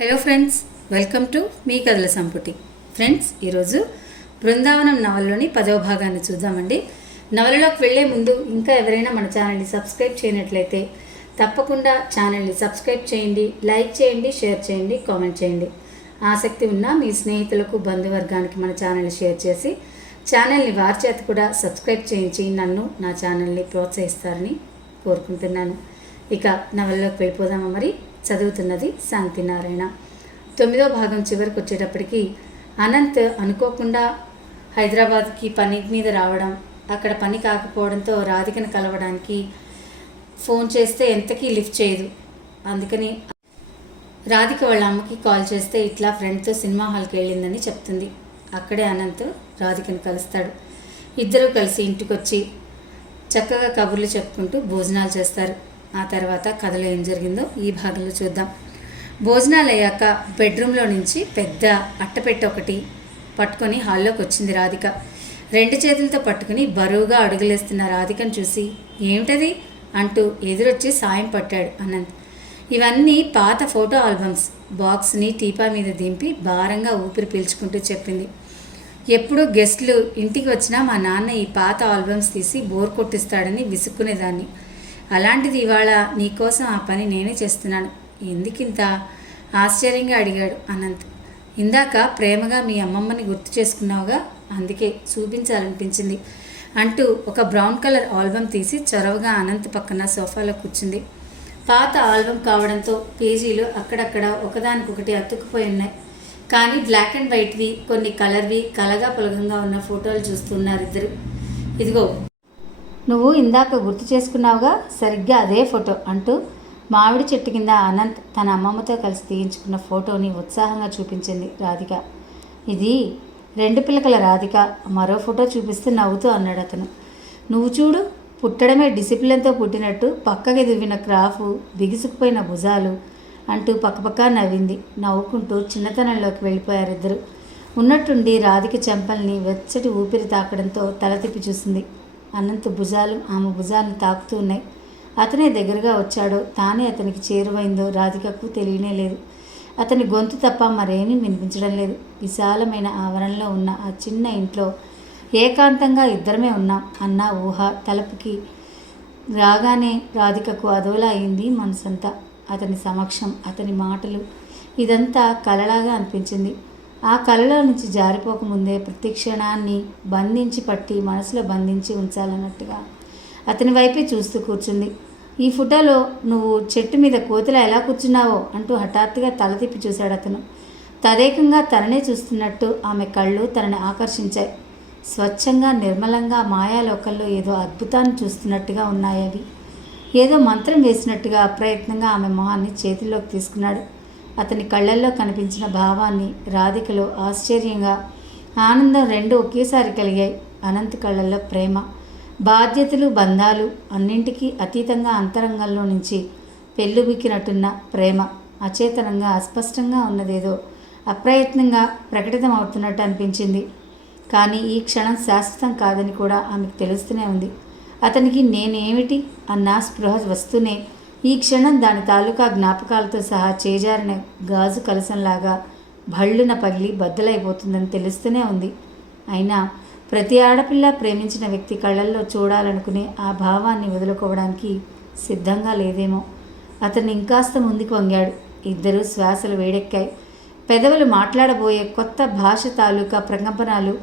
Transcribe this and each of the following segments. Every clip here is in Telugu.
Hello friends, welcome to me కథల సంపుటి. ఫ్రెండ్స్, ఈరోజు బృందావనం నవలలోని 10వ భాగాన్ని చూద్దామండి. నవలలోకి వెళ్లే ముందు ఇంకా ఎవరైనా మన ఛానల్ని సబ్స్క్రైబ్ చేయనట్లయితే తప్పకుండా ఛానల్ని సబ్స్క్రైబ్ చేయండి, లైక్ చేయండి, షేర్ చేయండి, కామెంట్ చేయండి. ఆసక్తి ఉన్న మీ స్నేహితులకు, బంధువర్గానికి మన ఛానల్ని షేర్ చేసి ఛానల్ని వారి చేత కూడా సబ్స్క్రైబ్ చేయించి నన్ను, నా ఛానల్ని ప్రోత్సహిస్తారని కోరుకుంటున్నాను. ఇక నవలలోకి వెళ్ళిపోదామా మరి. చదువుతున్నది శాంతి నారాయణ. 9వ భాగం చివరికి వచ్చేటప్పటికి అనంత్ అనుకోకుండా హైదరాబాద్కి పని మీద రావడం, అక్కడ పని కాకపోవడంతో రాధికను కలవడానికి ఫోన్ చేస్తే ఎంతకీ లిఫ్ట్ చేయదు. అందుకని రాధిక వాళ్ళ అమ్మకి కాల్ చేస్తే ఇట్లా ఫ్రెండ్తో సినిమా హాల్కి వెళ్ళిందని చెప్తుంది. అక్కడే అనంత్ రాధికను కలుస్తాడు. ఇద్దరూ కలిసి ఇంటికి వచ్చి చక్కగా కబుర్లు చెప్పుకుంటూ భోజనాలు చేస్తారు. ఆ తర్వాత కథలో ఏం జరిగిందో ఈ భాగంలో చూద్దాం. భోజనాలు అయ్యాక బెడ్రూమ్లో నుంచి పెద్ద అట్టపెట్టె ఒకటి పట్టుకొని హాల్లోకి వచ్చింది రాధిక. 2 చేతులతో పట్టుకుని బరువుగా అడుగులేస్తున్న రాధికను చూసి ఏమిటది అంటూ ఎదురొచ్చి సాయం పట్టాడు అనంత్. ఇవన్నీ పాత ఫోటో ఆల్బమ్స్. బాక్స్ని టీపా మీద దింపి భారంగా ఊపిరి పీల్చుకుంటూ చెప్పింది. ఎప్పుడూ గెస్టులు ఇంటికి వచ్చినా మా నాన్న ఈ పాత ఆల్బమ్స్ తీసి బోర్ కొట్టిస్తాడని విసుక్కునేదాన్ని. అలాంటిది ఇవాళ నీకోసం ఆ పని నేనే చేస్తున్నాను. ఎందుకింత ఆశ్చర్యంగా అడిగాడు అనంత్. ఇందాక ప్రేమగా మీ అమ్మమ్మని గుర్తు చేసుకున్నావుగా, అందుకే చూపించాలనిపించింది అంటూ ఒక బ్రౌన్ కలర్ ఆల్బమ్ తీసి చొరవగా అనంత్ పక్కన సోఫాలో కూర్చుంది. పాత ఆల్బమ్ కావడంతో పేజీలు అక్కడక్కడ ఒకదానికొకటి అతుక్కుపోయి ఉన్నాయి. కానీ బ్లాక్ అండ్ వైట్వి, కొన్ని కలర్వి, కలగా పొలగంగా ఉన్న ఫోటోలు చూస్తున్నారు ఇద్దరు. ఇదిగో నువ్వు ఇందాక గుర్తు చేసుకున్నావుగా, సరిగ్గా అదే ఫోటో అంటూ మామిడి చెట్టు కింద అనంత్ తన అమ్మమ్మతో కలిసి తీయించుకున్న ఫోటోని ఉత్సాహంగా చూపించింది రాధిక. ఇది 2 పిల్లకల రాధిక. మరో ఫోటో చూపిస్తూ నవ్వుతూ అన్నాడు అతను. నువ్వు చూడు, పుట్టడమే డిసిప్లిన్తో పుట్టినట్టు పక్కకి దువ్విన క్రాఫు, బిగుసుకుపోయిన భుజాలు అంటూ పక్కపక్క నవ్వింది. నవ్వుకుంటూ చిన్నతనంలోకి వెళ్ళిపోయారు ఇద్దరు. ఉన్నట్టుండి రాధిక చెంపల్ని వెచ్చటి ఊపిరి తాకడంతో తల తిప్పి చూసింది. అనంత్ భుజాలు ఆమె భుజాలను తాకుతూ ఉన్నాయి. అతనే దగ్గరగా వచ్చాడో, తానే అతనికి చేరువైందో రాధికకు తెలియనే లేదు. అతని గొంతు తప్ప మరేమీ వినిపించడం లేదు. విశాలమైన ఆవరణలో ఉన్న ఆ చిన్న ఇంట్లో ఏకాంతంగా ఇద్దరమే ఉన్నాం అన్న ఊహ తలుపుకి రాగానే రాధికకు అదోలా అయింది మనసంతా. అతని సమక్షం, అతని మాటలు, ఇదంతా కలలాగా అనిపించింది. ఆ కలలో నుంచి జారిపోకముందే ప్రతి క్షణాన్ని బంధించి పట్టి మనసులో బంధించి ఉంచాలన్నట్టుగా అతని వైపే చూస్తూ కూర్చుంది. ఈ ఫోటోలో నువ్వు చెట్టు మీద కోతిలా ఎలా కూర్చున్నావో అంటూ హఠాత్తుగా తల తిప్పి చూశాడు అతను. తదేకంగా తననే చూస్తున్నట్టు ఆమె కళ్ళు తనని ఆకర్షించాయి. స్వచ్ఛంగా, నిర్మలంగా, మాయాలోకల్లో ఏదో అద్భుతాన్ని చూస్తున్నట్టుగా ఉన్నాయి అవి. ఏదో మంత్రం వేసినట్టుగా అప్రయత్నంగా ఆమె మొహాన్ని చేతుల్లోకి తీసుకున్నాడు. అతని కళ్ళల్లో కనిపించిన భావాన్ని రాధికలో ఆశ్చర్యంగా, ఆనందం రెండూ ఒకేసారి కలిగాయి. అనంత్ కళ్ళల్లో ప్రేమ, బాధ్యతలు, బంధాలు అన్నింటికీ అతీతంగా అంతరంగంలో నుంచి పెళ్ళుబిక్కినట్టున్న ప్రేమ. అచేతనంగా, అస్పష్టంగా ఉన్నదేదో అప్రయత్నంగా ప్రకటితమవుతున్నట్టు అనిపించింది. కానీ ఈ క్షణం శాశ్వతం కాదని కూడా ఆమెకు తెలుస్తూనే ఉంది. అతనికి నేనేమిటి అన్న స్పృహ వస్తూనే ఈ క్షణం దాని తాలూకా జ్ఞాపకాలతో సహా చేజారిన గాజు కలసంలాగా భళ్ళున పగిలి బద్దలైపోతుందని తెలుస్తూనే ఉంది. అయినా ప్రతి ఆడపిల్ల ప్రేమించిన వ్యక్తి కళ్ళల్లో చూడాలనుకునే ఆ భావాన్ని వదులుకోవడానికి సిద్ధంగా లేదేమో. అతన్ని ఇంకాస్త ముందుకు వంగాడు. ఇద్దరూ శ్వాసలు వేడెక్కాయి. పెదవులు మాట్లాడబోయే కొత్త భాష తాలూకా ప్రకంపనాలు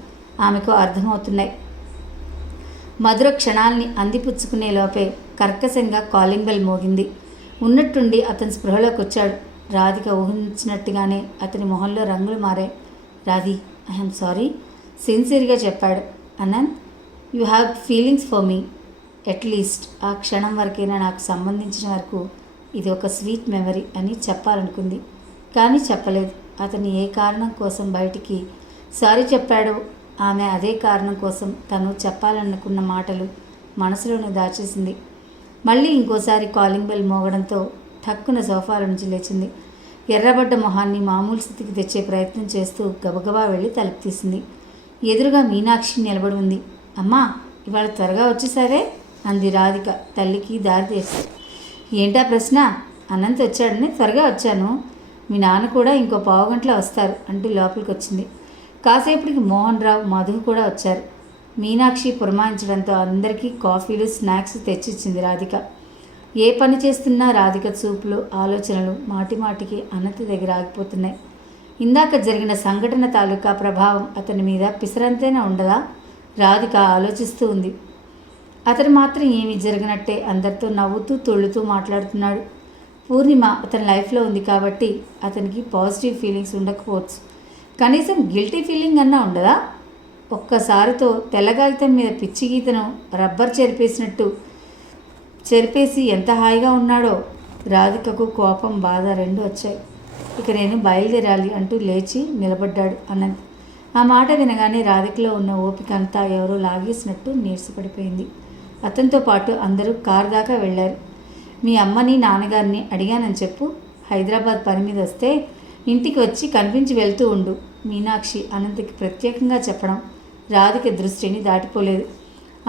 ఆమెకు అర్థమవుతున్నాయి. మధుర క్షణాల్ని అందిపుచ్చుకునే లోపే కర్కశంగా కాలింగ్ బెల్ మోగింది. ఉన్నట్టుండి అతని స్పృహలోకి వచ్చాడు. రాధిక ఊహించినట్టుగానే అతని మొహంలో రంగులు మారాయి. రాధి, ఐఎమ్ సారీ సిన్సియర్గా చెప్పాడు Anant. You have feelings for me. At least ఆ క్షణం వరకైనా నాకు సంబంధించిన వరకు ఇది ఒక స్వీట్ మెమరీ అని చెప్పాలనుకుంది. కానీ చెప్పలేదు. అతను ఏ కారణం కోసం బయటికి సారీ చెప్పాడో, ఆమె అదే కారణం కోసం తను చెప్పాలనుకున్న మాటలు మనసులోనే దాచేసింది. మళ్ళీ ఇంకోసారి కాలింగ్ బెల్ మోగడంతో ఠక్కున సోఫాల నుంచి లేచింది. ఎర్రబడ్డ మొహాన్ని మామూలు స్థితికి తెచ్చే ప్రయత్నం చేస్తూ గబగబా వెళ్ళి తలుపు తీసింది. ఎదురుగా మీనాక్షి నిలబడి ఉంది. అమ్మా, ఇవాళ త్వరగా వచ్చేసారే అంది రాధిక తల్లికి దారి తీస్తూ. ఏంటా ప్రశ్న? అనంత్ వచ్చాడని త్వరగా వచ్చాను. మీ నాన్న కూడా ఇంకో పావుగంటలో వస్తారు అంటూ లోపలికి వచ్చింది. కాసేపటికి మోహన్ రావు, మధు కూడా వచ్చారు. మీనాక్షి పురమాయించడంతో అందరికీ కాఫీలు, స్నాక్స్ తెచ్చిచ్చింది రాధిక. ఏ పని చేస్తున్నా రాధిక చూపులు, ఆలోచనలు మాటిమాటికి అనంత దగ్గర ఆగిపోతున్నాయి. ఇందాక జరిగిన సంఘటన తాలూకా ప్రభావం అతని మీద పిసరంతైనా ఉండదా? రాధిక ఆలోచిస్తూ ఉంది. అతను మాత్రం ఏమీ జరిగినట్టే అందరితో నవ్వుతూ తొళ్ళుతూ మాట్లాడుతున్నాడు. పూర్ణిమ అతని లైఫ్లో ఉంది కాబట్టి అతనికి పాజిటివ్ ఫీలింగ్స్ ఉండకపోవచ్చు, కనీసం గిల్టీ ఫీలింగ్ అన్నా ఉండదా? ఒక్కసారితో తెల్లగాగితం మీద పిచ్చి గీతను రబ్బర్ చెరిపేసి ఎంత హాయిగా ఉన్నాడో. రాధికకు కోపం, బాధ రెండు వచ్చాయి. ఇక నేను బయలుదేరాలి అంటూ లేచి నిలబడ్డాడు అనంత్. ఆ మాట వినగానే రాధికలో ఉన్న ఓపిక అంతా ఎవరో లాగేసినట్టు నీరసపడిపోయింది. అతనితో పాటు అందరూ కారు దాకా వెళ్ళారు. మీ అమ్మని, నాన్నగారిని అడిగానని చెప్పు. హైదరాబాద్ పని మీద వస్తే ఇంటికి వచ్చి కనిపించి వెళ్తూ ఉండు. మీనాక్షి అనంత్కి ప్రత్యేకంగా చెప్పడం రాధిక దృష్టిని దాటిపోలేదు.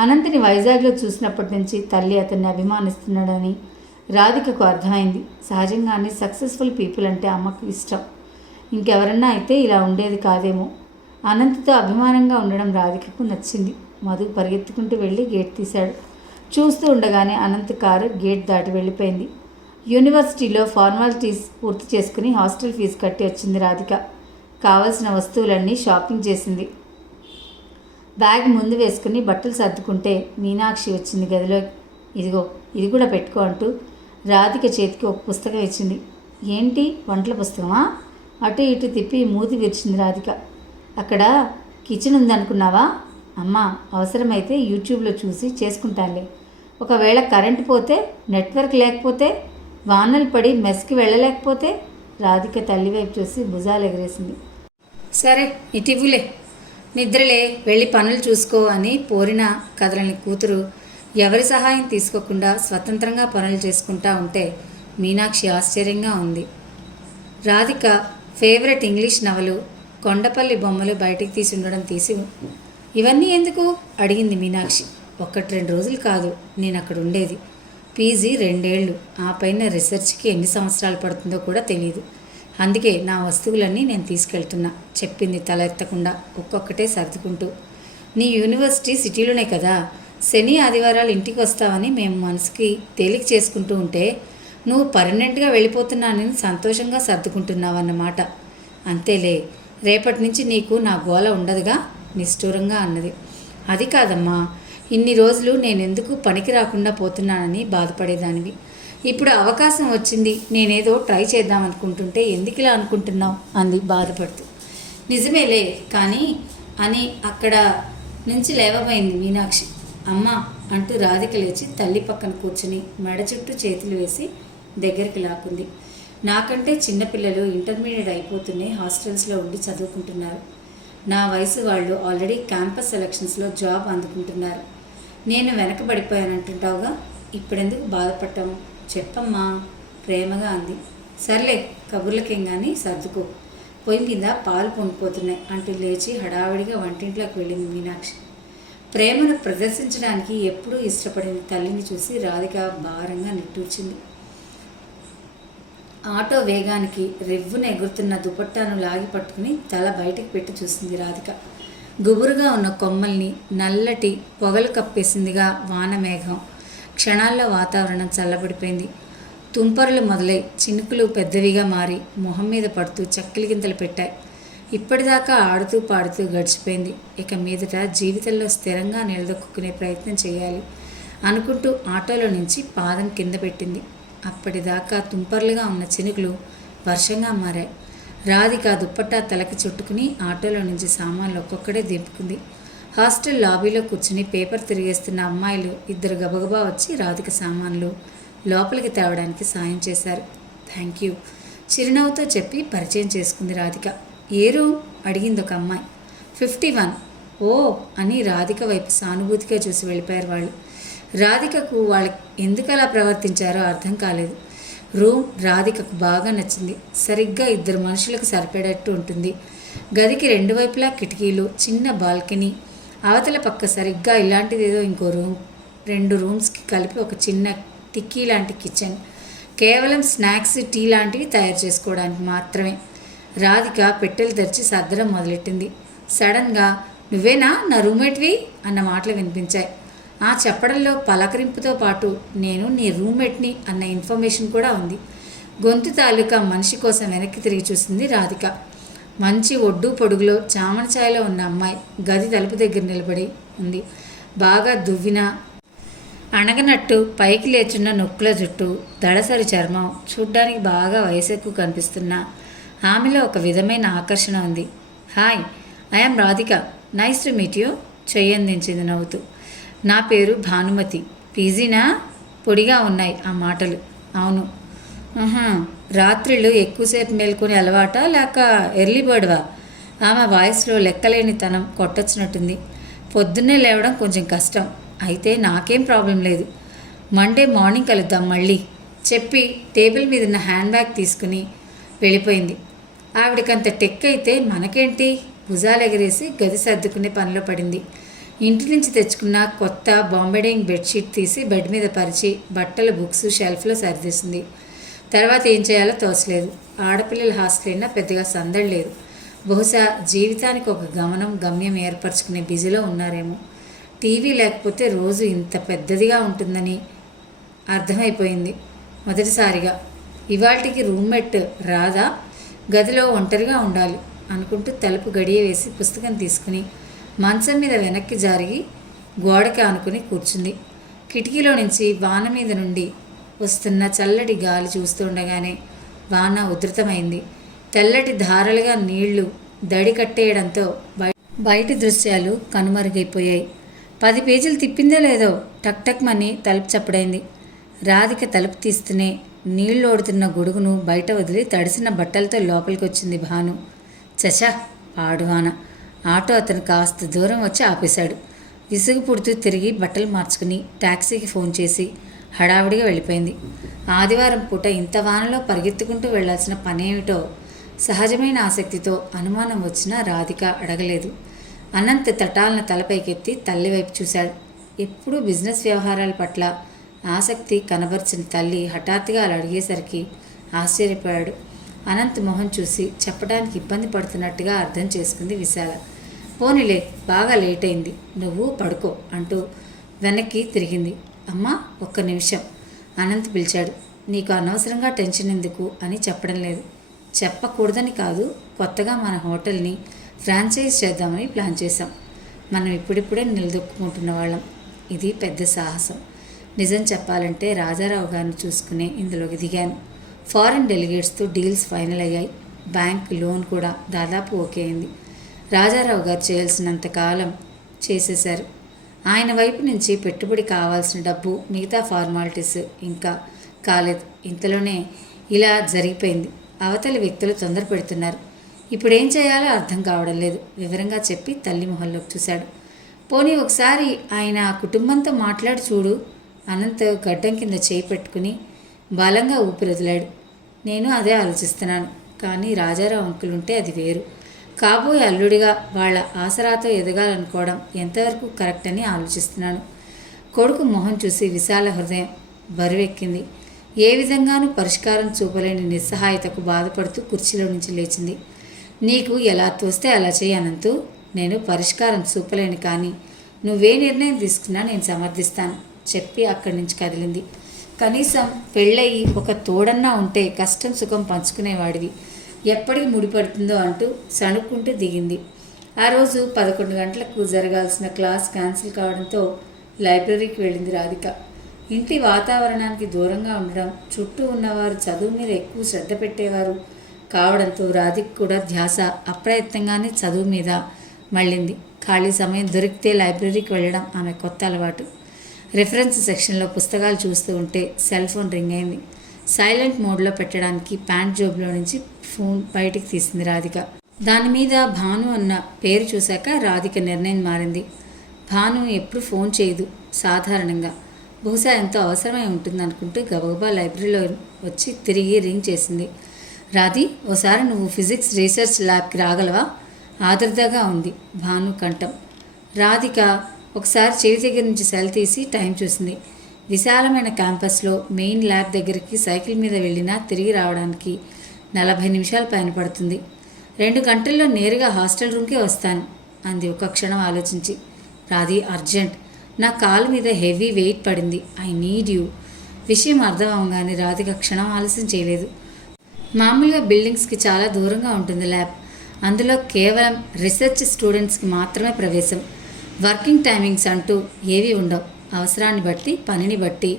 అనంత్ని వైజాగ్లో చూసినప్పటి నుంచి తల్లి అతన్ని అభిమానిస్తున్నాడని రాధికకు అర్థమైంది. సహజంగానే సక్సెస్ఫుల్ పీపుల్ అంటే అమ్మకు ఇష్టం. ఇంకెవరన్నా అయితే ఇలా ఉండేది కాదేమో. అనంత్తో అభిమానంగా ఉండడం రాధికకు నచ్చింది. మధు పరిగెత్తుకుంటూ వెళ్ళి గేట్ తీశాడు. చూస్తూ ఉండగానే అనంత్ కారు గేట్ దాటి వెళ్ళిపోయింది. యూనివర్సిటీలో ఫార్మాలిటీస్ పూర్తి చేసుకుని హాస్టల్ ఫీజు కట్టి వచ్చింది రాధిక. కావలసిన వస్తువులన్నీ షాపింగ్ చేసింది. బ్యాగ్ ముందు వేసుకుని బట్టలు సర్దుకుంటే మీనాక్షి వచ్చింది గదిలో. ఇదిగో ఇది కూడా పెట్టుకో అంటూ రాధిక చేతికి ఒక పుస్తకం ఇచ్చింది. ఏంటి, వంటల పుస్తకమా? అటు ఇటు తిప్పి మూతి విరిచింది రాధిక. అక్కడ కిచెన్ ఉందనుకున్నావా? అమ్మా, అవసరమైతే యూట్యూబ్లో చూసి చేసుకుంటానులే. ఒకవేళ కరెంటు పోతే, నెట్వర్క్ లేకపోతే, వానలు పడి మెస్కి వెళ్ళలేకపోతే? రాధిక తల్లివైపు చూసి భుజాలు ఎగరేసింది. సరే ఇటివ్వులే, నిద్రలే, వెళ్ళి పనులు చూసుకో అని పోరిన కదలని కూతురు ఎవరి సహాయం తీసుకోకుండా స్వతంత్రంగా పనులు చేసుకుంటా ఉంటే మీనాక్షి ఆశ్చర్యంగా ఉంది. రాధిక ఫేవరెట్ ఇంగ్లీష్ నవలు కొండపల్లి బొమ్మలు బయటికి తీసి ఉండడం తీసి ఇవన్నీ ఎందుకు అడిగింది మీనాక్షి. 1-2 రోజులు కాదు నేను అక్కడ ఉండేది. పీజీ 2 ఏళ్ళు, ఆ పైన రీసెర్చ్కి ఎన్ని సంవత్సరాలు పడుతుందో కూడా తెలియదు. అందుకే నా వస్తువులన్నీ నేను తీసుకెళ్తున్నా చెప్పింది తల ఎత్తకుండా ఒక్కొక్కటే సర్దుకుంటూ. నీ యూనివర్సిటీ సిటీలోనే కదా, శని ఆదివారాలు ఇంటికి వస్తావని మేము మనసుకి తేలిక చేసుకుంటూ ఉంటే నువ్వు పర్మనెంట్గా వెళ్ళిపోతున్నానని సంతోషంగా సర్దుకుంటున్నావన్నమాట. అంతేలే, రేపటి నుంచి నీకు నా గోల ఉండదుగా నిష్ఠూరంగా అన్నది. అది కాదమ్మా, ఇన్ని రోజులు నేనెందుకు పనికి రాకుండా పోతున్నానని బాధపడేదానివి. ఇప్పుడు అవకాశం వచ్చింది, నేనేదో ట్రై చేద్దామనుకుంటుంటే ఎందుకు ఇలా అనుకుంటున్నావు అంది బాధపడుతూ. నిజమేలే కానీ అని అక్కడ నుంచి లేవబోయింది మీనాక్షి. అమ్మా అంటూ రాధిక లేచి తల్లి పక్కన కూర్చుని మెడ చుట్టూ చేతులు వేసి దగ్గరికి లాక్కుంది. నాకంటే చిన్నపిల్లలు ఇంటర్మీడియట్ అయిపోతూనే హాస్టల్స్లో ఉండి చదువుకుంటున్నారు. నా వయసు వాళ్ళు ఆల్రెడీ క్యాంపస్ సెలక్షన్స్లో జాబ్ అందుకుంటున్నారు. నేను వెనకబడిపోయానంటుంటావుగా, ఇప్పుడెందుకు బాధపడ్డాము చెప్పమ్మా ప్రేమగా అంది. సర్లే కబుర్లకేం కానీ సర్దుకో, పొయ్యి మీద పాలు పొంగిపోతున్నాయి అంటూ లేచి హడావిడిగా వంటింట్లోకి వెళ్ళింది మీనాక్షి. ప్రేమను ప్రదర్శించడానికి ఎప్పుడూ ఇష్టపడిన తల్లిని చూసి రాధిక భారంగా నిట్టూర్చింది. ఆటో వేగానికి రెవ్వున ఎగురుతున్న దుపట్టాను లాగి పట్టుకుని తల బయటికి పెట్టి చూసింది రాధిక. గుబురుగా ఉన్న కొమ్మల్ని నల్లటి పొగలు కప్పేసిందిగా వానమేఘం. క్షణాల్లో వాతావరణం చల్లబడిపోయింది. తుంపరులు మొదలై చినుకులు పెద్దవిగా మారి మొహం మీద పడుతూ చక్కిలి గింతలు పెట్టాయి. ఇప్పటిదాకా ఆడుతూ పాడుతూ గడిచిపోయింది. ఇక మీదట జీవితంలో స్థిరంగా నిలదొక్కునే ప్రయత్నం చేయాలి అనుకుంటూ ఆటోలో నుంచి పాదం కింద పెట్టింది. అప్పటిదాకా తుంపర్లుగా ఉన్న చినుకులు వర్షంగా మారాయి. రాధిక దుప్పట్టా తలకి చుట్టుకుని ఆటోలో నుంచి సామాన్లు ఒక్కొక్కడే దింపుకుంది. హాస్టల్ లాబీలో కూర్చుని పేపర్ తిరిగేస్తున్న అమ్మాయిలు 2 గబగబా వచ్చి రాధిక సామాన్లు లోపలికి తేవడానికి సాయం చేశారు. థ్యాంక్ యూ చిరునవ్వుతో చెప్పి పరిచయం చేసుకుంది రాధిక. ఏ రూమ్ అడిగింది ఒక అమ్మాయి. 51. ఓ అని రాధిక వైపు సానుభూతిగా చూసి వెళ్ళిపోయారు వాళ్ళు. రాధికకు వాళ్ళకి ఎందుకు అలా ప్రవర్తించారో అర్థం కాలేదు. రూమ్ రాధికకు బాగా నచ్చింది. సరిగ్గా 2 మనుషులకు సరిపడేట్టు ఉంటుంది. గదికి 2 వైపులా కిటికీలు, చిన్న బాల్కనీ, అవతల పక్క సరిగ్గా ఇలాంటిదేదో ఇంకో రూమ్, 2 రూమ్స్కి కలిపి ఒక చిన్న టిక్కీ లాంటి కిచెన్, కేవలం స్నాక్స్, టీ లాంటివి తయారు చేసుకోవడానికి మాత్రమే. రాధిక పెట్టెలు తెరిచి సర్దడం మొదలెట్టింది. సడన్గా నువ్వేనా నా రూమ్మేట్వి అన్న మాటలు వినిపించాయి. ఆ చెప్పడంలో పలకరింపుతో పాటు నేను నీ రూమ్మేట్ని అన్న ఇన్ఫర్మేషన్ కూడా ఉంది. గొంతు తాలూకా మనిషి కోసం వెనక్కి తిరిగి చూసింది రాధిక. మంచి ఒడ్డు పొడుగులో చామన ఛాయలో ఉన్న అమ్మాయి గది తలుపు దగ్గర నిలబడి ఉంది. బాగా దువ్విన అణగనట్టు పైకి లేచున్న నొక్కుల జుట్టు, దడసరి చర్మం, చూడ్డానికి బాగా వయసెక్కువ కనిపిస్తున్న ఆమెలో ఒక విధమైన ఆకర్షణ ఉంది. Hi, I'm Radhika, nice to meet you చెయ్యందించింది నవ్వుతూ. నా పేరు భానుమతి. పీజీనా? పొడిగా ఉన్నాయి ఆ మాటలు. అవును. రాత్రిళ్ళు ఎక్కువసేపు మేల్కొని అలవాటా లేక ఎర్లీ బర్డ్వా? ఆమె వాయిస్లో లెక్కలేని తనం కొట్టొచ్చినట్టుంది. పొద్దున్నే లేవడం కొంచెం కష్టం, అయితే నాకేం ప్రాబ్లం లేదు. మండే మార్నింగ్ కలుద్దాం మళ్ళీ చెప్పి టేబుల్ మీద ఉన్న హ్యాండ్ బ్యాగ్ తీసుకుని వెళ్ళిపోయింది. ఆవిడకంత టెక్ అయితే మనకేంటి? భుజాలు ఎగరేసి గది సర్దుకునే పనిలో పడింది. ఇంటి నుంచి తెచ్చుకున్న కొత్త బాంబేడింగ్ బెడ్షీట్ తీసి బెడ్ మీద పరిచి బట్టల బుక్స్ షెల్ఫ్లో సర్దేసింది. తర్వాత ఏం చేయాలో తోచలేదు. ఆడపిల్లల హాస్టల్ అయినా పెద్దగా సందడి లేదు. బహుశా జీవితానికి ఒక గమ్యం ఏర్పరచుకునే బిజీలో ఉన్నారేమో. టీవీ లేకపోతే రోజు ఇంత పెద్దదిగా ఉంటుందని అర్థమైపోయింది మొదటిసారిగా. ఇవాళకి రూమ్మేట్ రాదా, గదిలో ఒంటరిగా ఉండాలి అనుకుంటూ తలుపు గడియ వేసి పుస్తకం తీసుకుని మంచం మీద వెనక్కి జారి గోడకి ఆనుకుని కూర్చుంది. కిటికీలో నుంచి వాన మీద నుండి వస్తున్న చల్లటి గాలి చూస్తుండగానే వాన ఉధృతమైంది. తెల్లటి ధారలుగా నీళ్లు దడి కట్టేయడంతో బయటి దృశ్యాలు కనుమరుగైపోయాయి. 10 పేజీలు తిప్పిందో లేదో టక్ టక్ మని తలుపు చప్పుడైంది. రాధిక తలుపు తీస్తూనే నీళ్లు ఓడుతున్న గొడుగును బయట వదిలి తడిసిన బట్టలతో లోపలికి వచ్చింది భాను. చచా, పాడువాన. ఆటో అతను కాస్త దూరం వచ్చి ఆపేశాడు. విసుగు పుడుతూ తిరిగి బట్టలు మార్చుకుని ట్యాక్సీకి ఫోన్ చేసి హడావిడిగా వెళ్ళిపోయింది. ఆదివారం పూట ఇంత వానలో పరిగెత్తుకుంటూ వెళ్లాల్సిన పనేమిటో సహజమైన ఆసక్తితో అనుమానం వచ్చినా రాధిక అడగలేదు. అనంత్ తటాలన తలపైకెత్తి తల్లి వైపు చూశాడు. ఎప్పుడూ బిజినెస్ వ్యవహారాల పట్ల ఆసక్తి కనబర్చిన తల్లి హఠాత్తుగా అలా అడిగేసరికి ఆశ్చర్యపోయాడు. అనంత్ మొహం చూసి చెప్పడానికి ఇబ్బంది పడుతున్నట్టుగా అర్థం చేసుకుంది విశాల. పోనీలే, బాగా లేట్ అయింది, నువ్వు పడుకో అంటూ వెనక్కి తిరిగింది. అమ్మా, ఒక్క నిమిషం అనంత్ పిలిచాడు. నీకు అనవసరంగా టెన్షన్ ఎందుకు అని చెప్పడం లేదు. చెప్పకూడదని కాదు, కొత్తగా మన హోటల్ని ఫ్రాంచైజ్ చేద్దామని ప్లాన్ చేశాం. మనం ఇప్పుడిప్పుడే నిలదొక్కుంటున్న వాళ్ళం. ఇది పెద్ద సాహసం. నిజం చెప్పాలంటే రాజారావు గారిని చూసుకునే ఇందులోకి దిగాను. ఫారిన్ డెలిగేట్స్తో డీల్స్ ఫైనల్ అయ్యాయి. బ్యాంక్ లోన్ కూడా దాదాపు ఓకే అయింది. రాజారావు గారు చేయాల్సినంత కాలం చేసేశారు. ఆయన వైపు నుంచి పెట్టుబడి కావాల్సిన డబ్బు, మిగతా ఫార్మాలిటీస్ ఇంకా కాలేదు. ఇంతలోనే ఇలా జరిగిపోయింది. అవతలి వ్యక్తులు తొందర పెడుతున్నారు. ఇప్పుడు ఏం చేయాలో అర్థం కావడం లేదు. వివరంగా చెప్పి తల్లి మొహంలోకి చూశాడు. పోనీ ఒకసారి ఆయన కుటుంబంతో మాట్లాడి చూడు. అనంత్ గడ్డం కింద చేయి పెట్టుకుని బలంగా ఊపిరివదిలాడు. నేను అదే ఆలోచిస్తున్నాను. కానీ రాజారావు అంకుల్ ఉంటే అది వేరు. కాబోయే అల్లుడిగా వాళ్ళ ఆసరాతో ఎదగాలనుకోవడం ఎంతవరకు కరెక్ట్ అని ఆలోచిస్తున్నాను. కొడుకు మొహం చూసి విశాల హృదయం బరువెక్కింది. ఏ విధంగానూ పరిష్కారం చూపలేని నిస్సహాయతకు బాధపడుతూ కుర్చీలో నుంచి లేచింది. నీకు ఎలా తోస్తే అలా చేయి అనంతు. నేను పరిష్కారం చూపలేను, కానీ నువ్వే నిర్ణయం తీసుకున్నా నేను సమర్థిస్తాను చెప్పి అక్కడి నుంచి కదిలింది. కనీసం పెళ్ళయి ఒక తోడన్నా ఉంటే కష్టం సుఖం పంచుకునేవాడివి, ఎప్పటికి ముడిపడుతుందో అంటూ సణుక్కుంటూ దిగింది. ఆ రోజు 11 గంటలకు జరగాల్సిన క్లాస్ క్యాన్సిల్ కావడంతో లైబ్రరీకి వెళ్ళింది రాధిక. ఇంటి వాతావరణానికి దూరంగా ఉండడం, చుట్టూ ఉన్నవారు చదువు మీద ఎక్కువ శ్రద్ధ పెట్టేవారు కావడంతో రాధిక కూడా ధ్యాస అప్రయత్నంగానే చదువు మీద మళ్ళింది. ఖాళీ సమయం దొరికితే లైబ్రరీకి వెళ్ళడం ఆమె కొత్త అలవాటు. రిఫరెన్స్ సెక్షన్లో పుస్తకాలు చూస్తూ ఉంటే సెల్ ఫోన్ రింగ్ అయింది. సైలెంట్ మోడ్లో పెట్టడానికి ప్యాంట్ జోబులో నుంచి ఫోన్ బయటికి తీసింది రాధిక. దాని మీద భాను అన్న పేరు చూశాక రాధిక నిర్ణయం మారింది. భాను ఎప్పుడు ఫోన్ చేయదు సాధారణంగా. బహుశా ఎంతో అవసరమై ఉంటుందనుకుంటూ గబగబా లైబ్రరీలో వచ్చి తిరిగి రింగ్ చేసింది. రాధి, ఓసారి నువ్వు ఫిజిక్స్ రీసెర్చ్ ల్యాబ్కి రాగలవా? ఆదుర్దాగా ఉంది భాను కంఠం. రాధిక ఒకసారి చెవి దగ్గర నుంచి సెల్ తీసి టైం చూసింది. విశాలమైన క్యాంపస్లో మెయిన్ ల్యాబ్ దగ్గరికి సైకిల్ మీద వెళ్ళినా తిరిగి రావడానికి 40 నిమిషాలు పైన పడుతుంది. 2 గంటల్లో నేరుగా హాస్టల్ రూమ్కే వస్తాను అంది ఒక క్షణం ఆలోచించి. రాధి, అర్జెంట్, నా కాలు మీద హెవీ వెయిట్ పడింది, ఐ నీడ్ యూ. విషయం అర్థం అవగానే రాధిక క్షణం ఆలస్యం చేయలేదు. మామూలుగా బిల్డింగ్స్కి చాలా దూరంగా ఉంటుంది ల్యాబ్. అందులో కేవలం రీసెర్చ్ స్టూడెంట్స్కి మాత్రమే ప్రవేశం. వర్కింగ్ టైమింగ్స్ అంటూ ఏవీ ఉండవు. అవసరాన్ని బట్టి, పనిని బట్టి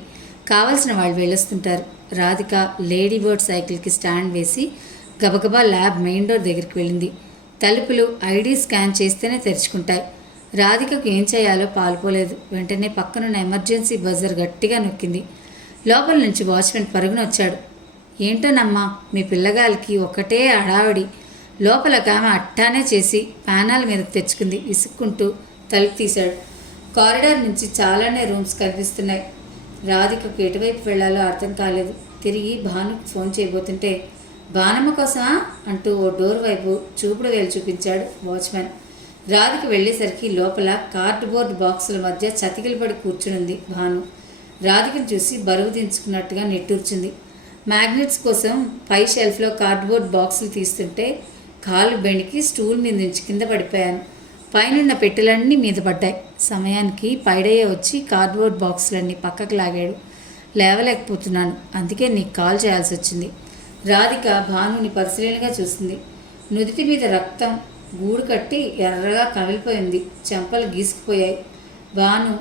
కావలసిన వాళ్ళు వెళ్ళొస్తుంటారు. రాధిక లేడీ బర్డ్ సైకిల్కి స్టాండ్ వేసి గబగబా ల్యాబ్ మెయిన్ డోర్ దగ్గరికి వెళ్ళింది. తలుపులు ఐడి స్కాన్ చేస్తేనే తెరుచుకుంటాయి. రాధికకు ఏం చేయాలో పాల్పోలేదు. వెంటనే పక్కనున్న ఎమర్జెన్సీ బజర్ గట్టిగా నొక్కింది. లోపల నుంచి వాచ్మెన్ పరుగున వచ్చాడు. ఏంటోనమ్మా, మీ పిల్లగాలికి ఒకటే హడావిడి. లోపల ఆమె అట్టానే చేసి ప్యానాల మీదకు తెచ్చుకుంది. విసుక్కుంటూ తలుపు తీశాడు. కారిడార్ నుంచి చాలానే రూమ్స్ కనిపిస్తున్నాయి. రాధికకు ఎటువైపు వెళ్లాలో అర్థం కాలేదు. తిరిగి భానుకు ఫోన్ చేయబోతుంటే, బాణమ్మ కోసమా అంటూ ఓ డోర్ వైపు చూపుడు వేలు చూపించాడు వాచ్మెన్. రాధిక వెళ్ళేసరికి లోపల కార్డ్బోర్డ్ బాక్సుల మధ్య చతికిలపడి కూర్చునుంది భాను. రాధికను చూసి బరువు దించుకున్నట్టుగా నిట్టూర్చింది. మ్యాగ్నెట్స్ కోసం పై షెల్ఫ్లో కార్డ్బోర్డ్ బాక్సులు తీస్తుంటే కాలు బెణికి స్టూల్ మీద నుంచి కింద పడిపోయాను. పైనున్న పెట్టెలన్నీ మీద పడ్డాయి. సమయానికి పైడయ్య వచ్చి కార్డ్బోర్డ్ బాక్సులన్నీ పక్కకు లాగాడు. లేవలేకపోతున్నాను, అందుకే నీకు కాల్ చేయాల్సి వచ్చింది. రాధిక భానుని పరిశీలనగా చూసింది. నుదిటి మీద రక్తం గూడు కట్టి ఎర్రగా కమిలిపోయింది. చెంపలు గీసుకుపోయాయి. భాను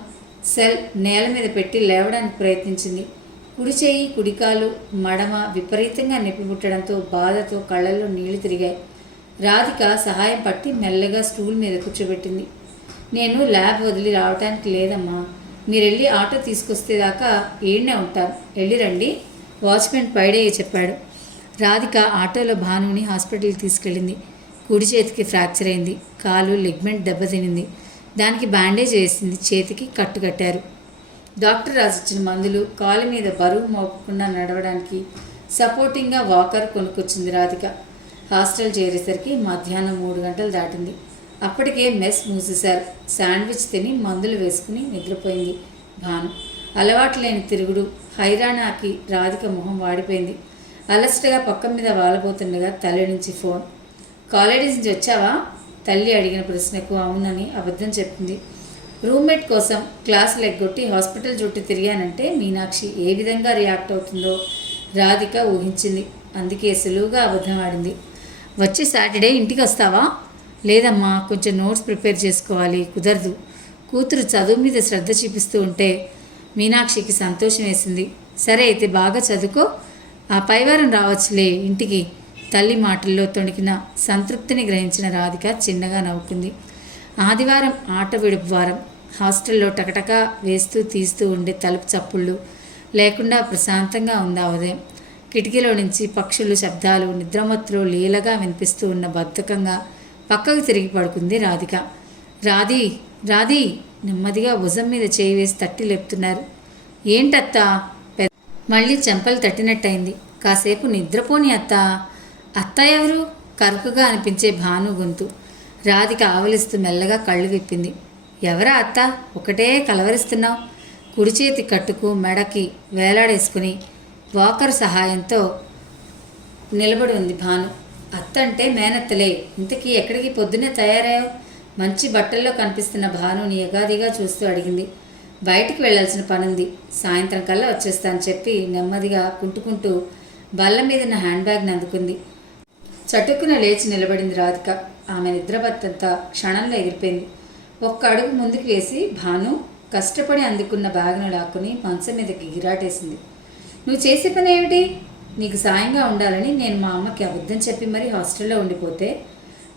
సెల్ నేల మీద పెట్టి లేవడానికి ప్రయత్నించింది. కుడి చేయి, కుడికాలు, మడమ విపరీతంగా నొప్పి పుట్టడంతో బాధతో కళ్ళల్లో నీళ్లు తిరిగాయి. రాధిక సహాయం పట్టి మెల్లగా స్టూల్ మీద కూర్చోబెట్టింది. నేను ల్యాబ్ వదిలి రావటానికి లేదమ్మా, మీరెళ్ళి ఆటో తీసుకొస్తే దాకా ఏడ్నే ఉంటాను, వెళ్ళి రండి, వాచ్మెన్ పైడయ్య చెప్పాడు. రాధిక ఆటోలో భానుని హాస్పిటల్కి తీసుకెళ్ళింది. కుడి చేతికి ఫ్రాక్చర్ అయింది. కాలు లిగ్మెంట్ దెబ్బతినింది. దానికి బ్యాండేజ్ వేసింది. చేతికి కట్టు కట్టారు. డాక్టర్ రాసిచ్చిన మందులు, కాలు మీద బరువు మోపకుండా నడవడానికి సపోర్టింగ్గా వాకర్ కొనుక్కొచ్చింది రాధిక. హాస్టల్ చేరేసరికి మధ్యాహ్నం 3 గంటలు దాటింది. అప్పటికే మెస్ మూసేశారు. శాండ్విచ్ తిని మందులు వేసుకుని నిద్రపోయింది భాను. అలవాటు లేని తిరుగుడు హైరాణాకి రాధిక మొహం వాడిపోయింది. అలసటగా పక్క మీద వాలబోతుండగా తల్లి నుంచి ఫోన్. కాలేజీ నుంచి వచ్చావా? తల్లి అడిగిన ప్రశ్నకు అవునని అబద్ధం చెప్పింది. రూమ్మేట్ కోసం క్లాసులు ఎగ్గొట్టి హాస్పిటల్ చుట్టూ తిరిగానంటే మీనాక్షి ఏ విధంగా రియాక్ట్ అవుతుందో రాధిక ఊహించింది. అందుకే సులువుగా అబద్ధం ఆడింది. వచ్చి సాటర్డే ఇంటికి వస్తావా? లేదమ్మా, కొంచెం నోట్స్ ప్రిపేర్ చేసుకోవాలి, కుదరదు. కూతురు చదువు మీద శ్రద్ధ చూపిస్తూ ఉంటే మీనాక్షికి సంతోషం వేసింది. సరే అయితే బాగా చదువుకో, ఆ పైవారం రావచ్చులే ఇంటికి. తల్లి మాటల్లో తొణికిన సంతృప్తిని గ్రహించిన రాధిక చిన్నగా నవ్వుకుంది. ఆదివారం ఆట విడుపు వారం. హాస్టల్లో టకటకా వేస్తూ తీస్తూ ఉండే తలుపు చప్పుళ్ళు లేకుండా ప్రశాంతంగా ఉంది ఆ ఉదయం. కిటికీలో నుంచి పక్షులు శబ్దాలు నిద్రమత్తులో లీలగా వినిపిస్తూ ఉన్న బద్ధకంగా పక్కకు తిరిగి పడుకుంది రాధిక. రాధి రాధి నెమ్మదిగా భుజం మీద చేయి వేసి తట్టి లేపుతున్నారు. ఏంటత్తా? మళ్ళీ చెంపలు తట్టినట్టయింది. కాసేపు నిద్రపోని అత్త. అత్త ఎవరు? కరుకుగా అనిపించే భాను గొంతు. రాధిక ఆవలిస్తూ మెల్లగా కళ్ళు విప్పింది. ఎవరా అత్త? ఒకటే కలవరిస్తున్నావు. కుడి చేతి కట్టుకు మెడకి వేలాడేసుకుని వాకర్ సహాయంతో నిలబడి ఉంది భాను. అత్త అంటే మేనత్తలే. ఇంతకీ ఎక్కడికి పొద్దున్నే తయారయ్యావు? మంచి బట్టల్లో కనిపిస్తున్న భానుని ఎగాదిగా చూస్తూ అడిగింది. బయటికి వెళ్లాల్సిన పనుంది, సాయంత్రం కల్లా వచ్చేస్తాను చెప్పి నెమ్మదిగా కుంటుకుంటూ బల్ల మీదున్న హ్యాండ్ బ్యాగ్ని అందుకుంది. చటుక్కున లేచి నిలబడింది రాధిక. ఆమె నిద్రబత్తంతా క్షణంలో ఎగిరిపోయింది. ఒక్క అడుగు ముందుకు వేసి భాను కష్టపడి అందుకున్న బ్యాగ్ను లాక్కుని మంచం మీదకి గిరాటేసింది. నువ్వు చేసే పని ఏమిటి? నీకు సాయంగా ఉండాలని నేను మా అమ్మకి అబద్ధం చెప్పి మరీ హాస్టల్లో ఉండిపోతే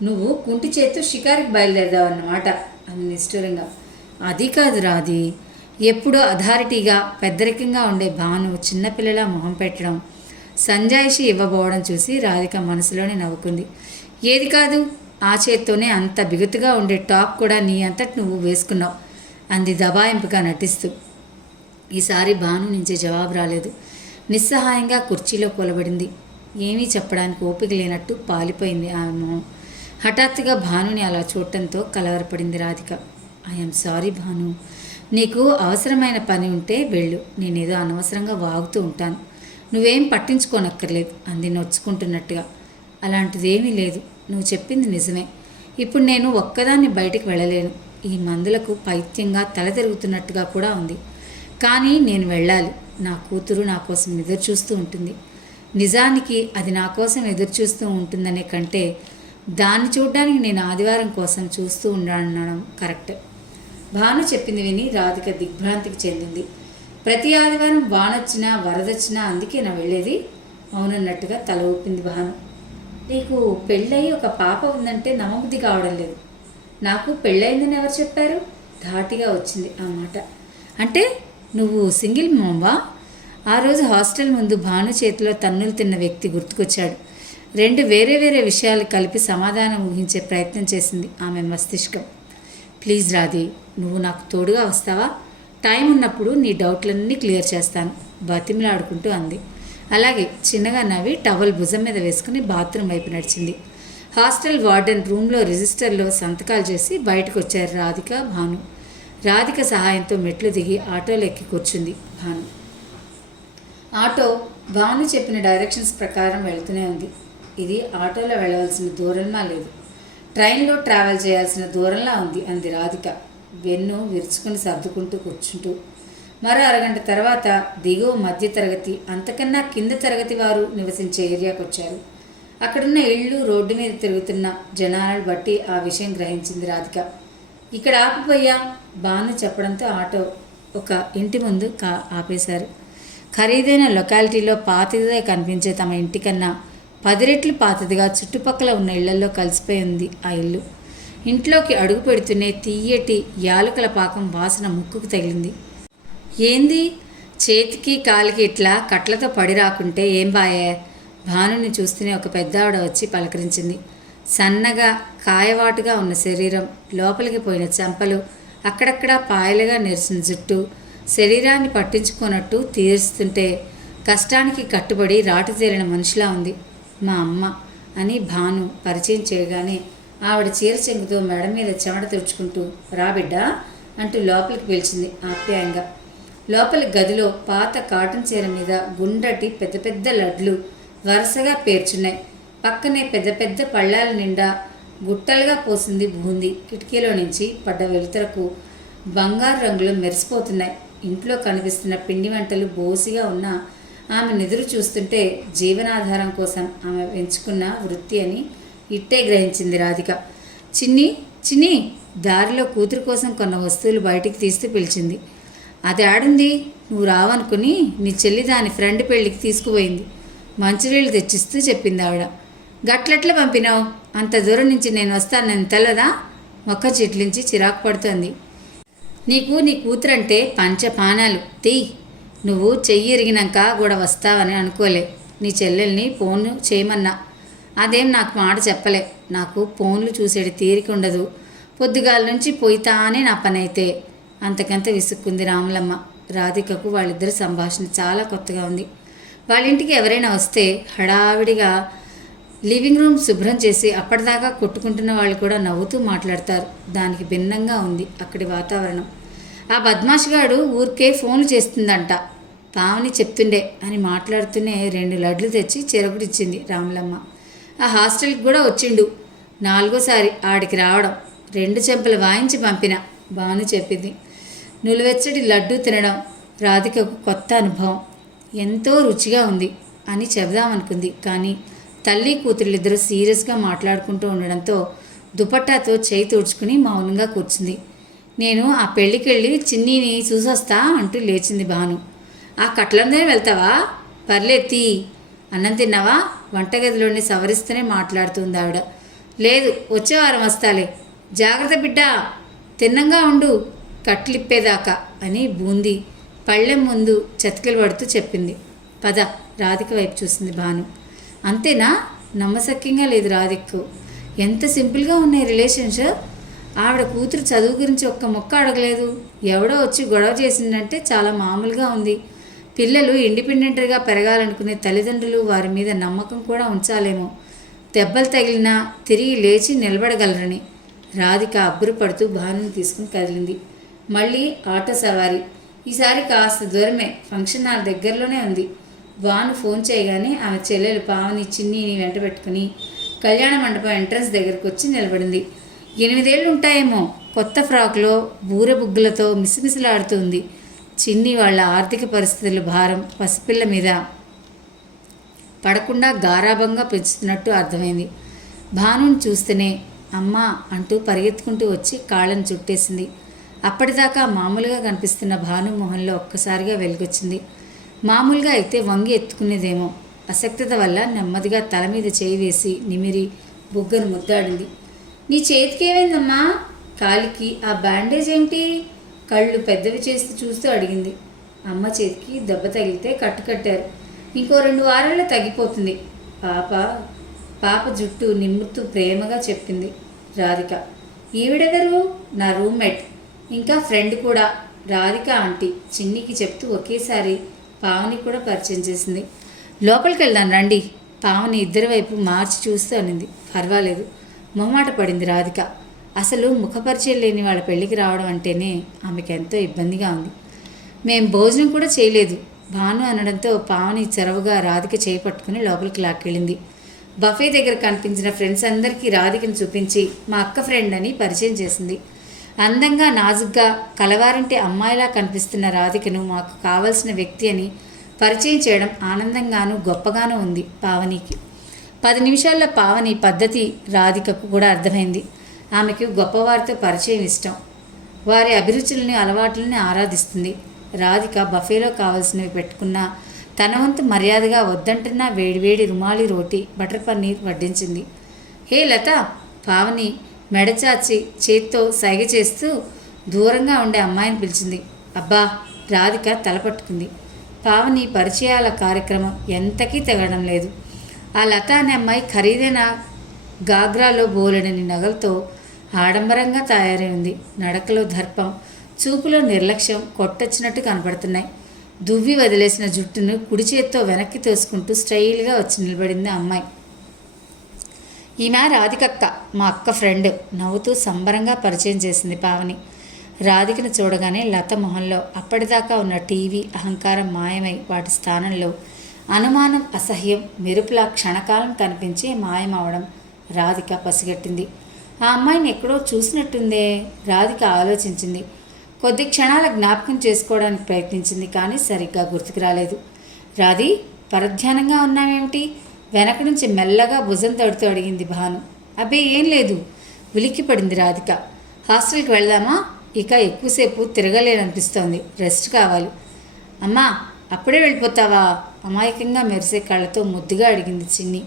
నువ్వు కుంటి చేత్తో షికారికి బయలుదేరదావన్నమాట అని నిష్ఠూరంగా. అది కాదు రాధి. ఎప్పుడో అథారిటీగా పెద్దరికంగా ఉండే భాను చిన్నపిల్లలా మొహం పెట్టడం, సంజాయిషి ఇవ్వబోవడం చూసి రాధిక మనసులోనే నవ్వుకుంది. ఏది కాదు, ఆ చేత్తోనే అంత బిగుతుగా ఉండే టాప్ కూడా నీ అంతటి నువ్వు వేసుకున్నావు అంది దబాయింపుగా నటిస్తూ. ఈసారి భాను నుంచి జవాబు రాలేదు. నిస్సహాయంగా కుర్చీలో కూలబడింది. ఏమీ చెప్పడానికి ఓపిక లేనట్టు పాలిపోయింది ఆమె మొహం. హఠాత్తుగా భానుని అలా చూడటంతో కలవరపడింది రాధిక. ఐఎమ్ సారీ భాను, నీకు అవసరమైన పని ఉంటే వెళ్ళు, నేనేదో అనవసరంగా వాగుతూ ఉంటాను, నువ్వేం పట్టించుకోనక్కర్లేదు అంది నొచ్చుకుంటున్నట్టుగా. అలాంటిదేమీ లేదు, నువ్వు చెప్పింది నిజమే. ఇప్పుడు నేను ఒక్కదాన్ని బయటికి వెళ్ళలేను. ఈ మందులకు పైత్యంగా తల తిరుగుతున్నట్టుగా కూడా ఉంది. కానీ నేను వెళ్ళాలి. నా కూతురు నా కోసం ఎదురు చూస్తూ ఉంటుంది. నిజానికి అది నా కోసం ఎదురు చూస్తూ ఉంటుందనే కంటే దాన్ని చూడ్డానికి నేను ఆదివారం కోసం చూస్తూ ఉండడం కరెక్ట్. భాను చెప్పింది విని రాధిక దిగ్భ్రాంతికి చెందింది. ప్రతి ఆదివారం వానొచ్చినా వరదొచ్చినా అందుకే నా వెళ్ళేది? అవునన్నట్టుగా తల ఊపింది భాను. నీకు పెళ్ళయి ఒక పాప ఉందంటే నమ్మబుద్ధి కావడం లేదు. నాకు పెళ్ళయిందని ఎవరు చెప్పారు? ధాటిగా వచ్చింది ఆ మాట. అంటే నువ్వు సింగిల్ మామ్వా? ఆ రోజు హాస్టల్ ముందు భాను చేతిలో తన్నులు తిన్న వ్యక్తి గుర్తుకొచ్చాడు. రెండు వేరే వేరే విషయాలు కలిపి సమాధానం ఊహించే ప్రయత్నం చేసింది ఆమె మస్తిష్కం. ప్లీజ్ రాధి, నువ్వు నాకు తోడుగా వస్తావా? టైం ఉన్నప్పుడు నీ డౌట్లన్నీ క్లియర్ చేస్తాను బతిమిలాడుకుంటూ అంది. అలాగే చిన్నగా నవ్వి టవల్ భుజం మీద వేసుకుని బాత్రూమ్ వైపు నడిచింది. హాస్టల్ వార్డెన్ రూమ్లో రిజిస్టర్లో సంతకాలు చేసి బయటకు వచ్చారు రాధిక, భాను. రాధిక సహాయంతో మెట్లు దిగి ఆటోలో ఎక్కి కూర్చుంది భాను. ఆటో భాను చెప్పిన డైరెక్షన్స్ ప్రకారం వెళ్తూనే ఉంది. ఇది ఆటోలో వెళ్ళవలసిన దూరంలా లేదు, ట్రైన్లో ట్రావెల్ చేయాల్సిన దూరంలా ఉంది అంది రాధిక వెన్ను విరుచుకుని సర్దుకుంటూ కూర్చుంటూ. మరో అరగంట తర్వాత దిగువ మధ్య తరగతి, అంతకన్నా కింద తరగతి వారు నివసించే ఏరియాకు వచ్చారు. అక్కడున్న ఇళ్ళు, రోడ్డు మీద తిరుగుతున్న జనాలను బట్టి ఆ విషయం గ్రహించింది రాధిక. ఇక్కడ ఆపిపోయా భాను చెప్పడంతో ఆటో ఒక ఇంటి ముందు ఆపేశారు. ఖరీదైన లొకాలిటీలో పాతదిగా కనిపించే తమ ఇంటికన్నా 10 రెట్లు పాతదిగా చుట్టుపక్కల ఉన్న ఇళ్లలో కలిసిపోయి ఉంది ఆ ఇల్లు. ఇంట్లోకి అడుగు పెడుతూనే తీయటి యాలకుల పాకం వాసన ముక్కుకు తగిలింది. ఏంది, చేతికి కాలికి ఇట్లా కట్లతో పడి రాకుంటే ఏం బాయే? భానుని చూస్తూనే ఒక పెద్దావిడ వచ్చి పలకరించింది. సన్నగా కాయవాటుగా ఉన్న శరీరం, లోపలికి పోయిన చెంపలు, అక్కడక్కడా పాయలుగా నెరిసిన జుట్టు, శరీరాన్ని పట్టించుకున్నట్టు తీరుస్తుంటే కష్టానికి కట్టుబడి రాటు తేలిన మనిషిలా ఉంది. మా అమ్మ అని భాను పరిచయం చేయగానే ఆవిడ చీర చెంగుతో మెడ మీద చెమట తుడుచుకుంటూ రాబిడ్డా అంటూ లోపలికి పిలిచింది ఆప్యాయంగా. లోపలి గదిలో పాత కాటన్ చీర మీద గుండ్రటి పెద్ద పెద్ద లడ్లు వరుసగా పేర్చున్నాయి. పక్కనే పెద్ద పెద్ద పళ్ళాల నిండా గుట్టలుగా పోసింది బూంది. కిటికీలో నుంచి పడ్డ వెలుతురకు బంగారు రంగులు మెరిసిపోతున్నాయి. ఇంట్లో కనిపిస్తున్న పిండి వంటలు బోసిగా ఉన్న ఆమె నిదురు చూస్తుంటే జీవనాధారం కోసం ఆమె ఎంచుకున్న వృత్తి అని ఇట్టే గ్రహించింది రాధిక. చిన్ని చిన్ని దారిలో కూతురు కోసం కొన్న వస్తువులు బయటికి తీస్తూ పిలిచింది. అది ఆడుంది, నువ్వు రావనుకుని నీ చెల్లి దాని ఫ్రెండ్ పెళ్ళికి తీసుకుపోయింది, మంచినీళ్ళు తెచ్చిస్తూ చెప్పింది ఆవిడ. గట్లెట్లా పంపినావు? అంత దూరం నుంచి నేను వస్తానని తెల్లదా? మొక్క చిట్లించి చిరాకు పడుతోంది. నీకు నీ కూతురంటే పంచపానాలు తీ. నువ్వు చెయ్యి ఇరిగినాక కూడా వస్తావని అనుకోలే. నీ చెల్లెల్ని ఫోన్ చేయమన్నా, అదేం నాకు మాట చెప్పలే. నాకు ఫోన్లు చూసేది తీరిక ఉండదు. పొద్దుగాల నుంచి పోయితానే నా పని అయితే. అంతకంత విసుక్కుంది రాములమ్మ. రాధికకు వాళ్ళిద్దరి సంభాషణ చాలా కొత్తగా ఉంది. వాళ్ళ ఇంటికి ఎవరైనా వస్తే హడావిడిగా లివింగ్ రూమ్ శుభ్రం చేసి అప్పటిదాకా కొట్టుకుంటున్న వాళ్ళు కూడా నవ్వుతూ మాట్లాడతారు. దానికి భిన్నంగా ఉంది అక్కడి వాతావరణం. ఆ బద్మాష్గాడు ఊరికే ఫోన్లు చేస్తుందంట, పావని చెప్తుండే అని మాట్లాడుతూనే 2 లడ్లు తెచ్చి చెరొకటిచ్చింది రాములమ్మ. ఆ హాస్టల్కి కూడా వచ్చిండు, 4గోసారి ఆడికి రావడం. 2 చెంపలు వాయించి పంపిన భాను చెప్పింది. నులివెచ్చటి లడ్డు తినడం రాధికకు కొత్త అనుభవం. ఎంతో రుచిగా ఉంది అని చెబుదామనుకుంది. కానీ తల్లి కూతురులిద్దరూ సీరియస్గా మాట్లాడుకుంటూ ఉండడంతో దుపట్టాతో చేయి తుడుచుకుని మౌనంగా కూర్చుంది. నేను ఆ పెళ్ళికెళ్ళి చిన్నీని చూసొస్తా అంటూ లేచింది భాను. ఆ కట్లందే వెళ్తావా? పర్లేతీ. అన్నం తిన్నావా? వంటగదిలోని సవరిస్తూనే మాట్లాడుతుంది ఆవిడ. లేదు, వచ్చే వారం వస్తాలే. జాగ్రత్త బిడ్డా, తిన్నంగా ఉండు కట్లిప్పేదాకా అని బూందీ పళ్ళెం ముందు చతికిలు పడుతూ చెప్పింది. పద. రాధిక వైపు చూసింది భాను. అంతేనా? నమ్మశక్యంగా లేదు రాధికకు. ఎంత సింపుల్గా ఉన్నాయి రిలేషన్షిప్. ఆవిడ కూతురు చదువు గురించి ఒక్క మొక్క అడగలేదు. ఎవడో వచ్చి గొడవ చేసిందంటే చాలా మామూలుగా ఉంది. పిల్లలు ఇండిపెండెంట్గా పెరగాలనుకునే తల్లిదండ్రులు వారి మీద నమ్మకం కూడా ఉంచాలేమో. దెబ్బలు తగిలినా తిరిగి లేచి నిలబడగలరని. రాధిక అబ్బురపడుతూ భానుని తీసుకుని కదిలింది. మళ్ళీ ఆటో సవారీ. ఈసారి కాస్త దూరమే, ఫంక్షన్ హాల్ దగ్గరలోనే ఉంది. భాను ఫోన్ చేయగానే ఆమె చెల్లెలు పావని చిన్నీని వెంట పెట్టుకుని కళ్యాణ మండపం ఎంట్రన్స్ దగ్గరకు వచ్చి నిలబడింది. 8 ఏళ్ళు ఉంటాయేమో. కొత్త ఫ్రాక్లో బూరెబుగ్గులతో మిసిమిసిలాడుతుంది. చిన్ని వాళ్ళ ఆర్థిక పరిస్థితుల భారం పసిపిల్ల మీద పడకుండా గారాభంగా పెంచుతున్నట్టు అర్థమైంది. భానుని చూస్తేనే అమ్మా అంటూ పరిగెత్తుకుంటూ వచ్చి కాళ్ళను చుట్టేసింది. అప్పటిదాకా మామూలుగా కనిపిస్తున్న భాను మొహంలో ఒక్కసారిగా వెలుగొచ్చింది. మామూలుగా అయితే వంగి ఎత్తుకునేదేమో. అసక్తత వల్ల నెమ్మదిగా తల మీద చేయి వేసి నిమిరి బుగ్గను ముద్దాడింది. నీ చేతికేమైందమ్మా? కాలికి ఆ బ్యాండేజ్ ఏంటి? కళ్ళు పెద్దవి చేస్తూ చూస్తూ అడిగింది. అమ్మ చేతికి దెబ్బ తగిలితే కట్టుకట్టారు. ఇంకో 2 వారాల్లో తగ్గిపోతుంది. పాప జుట్టు నిమ్ముతూ ప్రేమగా చెప్పింది రాధిక. ఈవిడెవరు? నా రూమ్మేట్, ఇంకా ఫ్రెండ్ కూడా, రాధిక ఆంటీ. చిన్నికి చెప్తూ ఒకేసారి పావని కూడా పరిచయం చేసింది. లోపలికి వెళ్దాం రండి. పావని ఇద్దరి వైపు మార్చి చూస్తూ అనింది. పర్వాలేదు, మొహమాట పడింది రాధిక. అసలు ముఖపరిచయం లేని వాళ్ళ పెళ్ళికి రావడం అంటేనే ఆమెకు ఎంతో ఇబ్బందిగా ఉంది. మేం భోజనం కూడా చేయలేదు భాను అనడంతో పావని చొరవగా రాధిక చేపట్టుకుని లోపలికి లాక్కెళ్ళింది. బఫే దగ్గర కనిపించిన ఫ్రెండ్స్ అందరికీ రాధికను చూపించి మా అక్క ఫ్రెండ్ అని పరిచయం చేసింది. అందంగా నాజుగ్గా కలవారంటే అమ్మాయిలా కనిపిస్తున్న రాధికను మాకు కావలసిన వ్యక్తి అని పరిచయం చేయడం ఆనందంగానూ గొప్పగానూ ఉంది పావనికి. 10 నిమిషాల్లో పావని పద్ధతి రాధికకు కూడా అర్థమైంది. ఆమెకు గొప్పవారితో పరిచయం ఇష్టం. వారి అభిరుచులని అలవాట్లని ఆరాధిస్తుంది. రాధిక బఫేలో కావలసినవి పెట్టుకున్న తన వంతు మర్యాదగా వద్దంటున్న వేడివేడి రుమాలి రోటి బటర్ పన్నీర్ వడ్డించింది. హే లత! పావని మెడచాచి చేత్తో సైగ చేస్తూ దూరంగా ఉండే అమ్మాయిని పిలిచింది. అబ్బా! రాధిక తలపట్టుకుంది. పావని పరిచయాల కార్యక్రమం ఎంతకీ తెగడం లేదు. ఆ లత అనే అమ్మాయి ఖరీదైన గాగ్రాలో బోలెడని నగలతో ఆడంబరంగా తయారై ఉంది. నడకలో దర్పం, చూపులో నిర్లక్ష్యం కొట్టొచ్చినట్టు కనపడుతున్నాయి. దువ్వి వదిలేసిన జుట్టును కుడి చేత్తో వెనక్కి తోసుకుంటూ స్టైల్గా వచ్చి నిలబడింది ఆ అమ్మాయి. ఈమె రాధికక్క, మా అక్క ఫ్రెండ్. నవ్వుతూ సంబరంగా పరిచయం చేసింది పావని. రాధికను చూడగానే లత మొహంలో అప్పటిదాకా ఉన్న టీవీ అహంకారం మాయమై వాటి స్థానంలో అనుమానం, అసహ్యం మెరుపులా క్షణకాలం కనిపించి మాయమవడం రాధిక పసిగట్టింది. ఆ అమ్మాయిని ఎక్కడో చూసినట్టుందే రాధిక ఆలోచించింది. కొద్ది క్షణాల జ్ఞాపకం చేసుకోవడానికి ప్రయత్నించింది, కానీ సరిగ్గా గుర్తుకు రాలేదు. రాధి, పరధ్యానంగా ఉన్నావేమిటి? వెనక నుంచి మెల్లగా భుజం తడుతూ అడిగింది భాను. అబ్బే ఏం లేదు, ఉలిక్కిపడింది రాధిక. హాస్టల్కి వెళ్దామా? ఇక ఎక్కువసేపు తిరగలేననిపిస్తోంది, రెస్ట్ కావాలి. అమ్మా, అప్పుడే వెళ్ళిపోతావా? అమాయకంగా మెరిసే కళ్ళతో ముద్దుగా అడిగింది చిన్ని.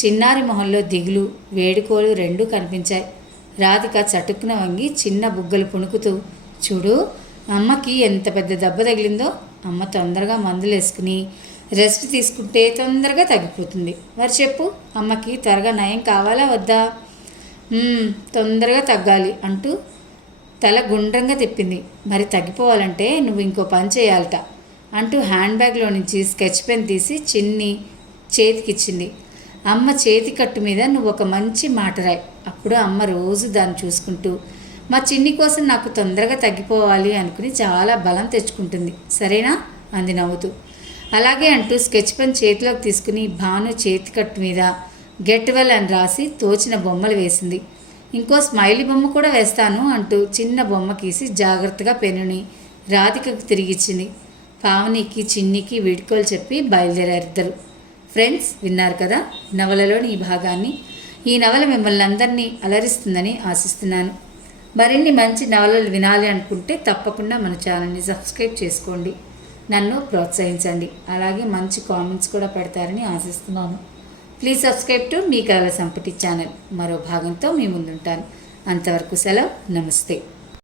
చిన్నారి మొహంలో దిగులు, వేడుకోలు రెండూ కనిపించాయి. రాధిక చటుక్కున వంగి చిన్న బుగ్గలు పుణుకుతూ, చూడు అమ్మకి ఎంత పెద్ద దెబ్బ తగిలిందో. అమ్మ తొందరగా మందులు వేసుకుని రెస్ట్ తీసుకుంటే తొందరగా తగ్గిపోతుంది. మరి చెప్పు, అమ్మకి త్వరగా నయం కావాలా వద్దా? తొందరగా తగ్గాలి అంటూ తల గుండ్రంగా తిప్పింది. మరి తగ్గిపోవాలంటే నువ్వు ఇంకో పని చేయాలట అంటూ హ్యాండ్ బ్యాగ్లో నుంచి స్కెచ్ పెన్ తీసి చిన్ని చేతికిచ్చింది. అమ్మ చేతి కట్టు మీద నువ్వు ఒక మంచి మాట రాయి. అప్పుడు అమ్మ రోజు దాన్ని చూసుకుంటూ మా చిన్ని కోసం నాకు తొందరగా తగ్గిపోవాలి అనుకుని చాలా బలం తెచ్చుకుంటుంది, సరేనా అంది నవ్వుతూ. అలాగే అంటూ స్కెచ్ పెన్ చేతిలోకి తీసుకుని భాను చేతి కట్టు మీద గెట్ వెల్ అని రాసి తోచిన బొమ్మలు వేసింది. ఇంకో స్మైలీ బొమ్మ కూడా వేస్తాను అంటూ చిన్న బొమ్మ గీసి జాగ్రత్తగా పెన్నుని రాధికకు తిరిగిచ్చింది. పావనికి చిన్నికి వీడ్కోలు చెప్పి బయలుదేరారిద్దరు. ఫ్రెండ్స్, విన్నారు కదా నవలలోని ఈ భాగాన్ని. ఈ నవల మిమ్మల్ని అందరినీ అలరిస్తుందని ఆశిస్తున్నాను. మరిన్ని మంచి నవలలు వినాలి అనుకుంటే తప్పకుండా మన ఛానల్ని సబ్స్క్రైబ్ చేసుకోండి, నన్ను ప్రోత్సహించండి. అలాగే మంచి కామెంట్స్ కూడా పెడతారని ఆశిస్తున్నాను. ప్లీజ్ సబ్స్క్రైబ్ టు మీ కథల సంపుటి ఛానల్. మరో భాగంతో మీ ముందుంటాను. అంతవరకు సెలవు, నమస్తే.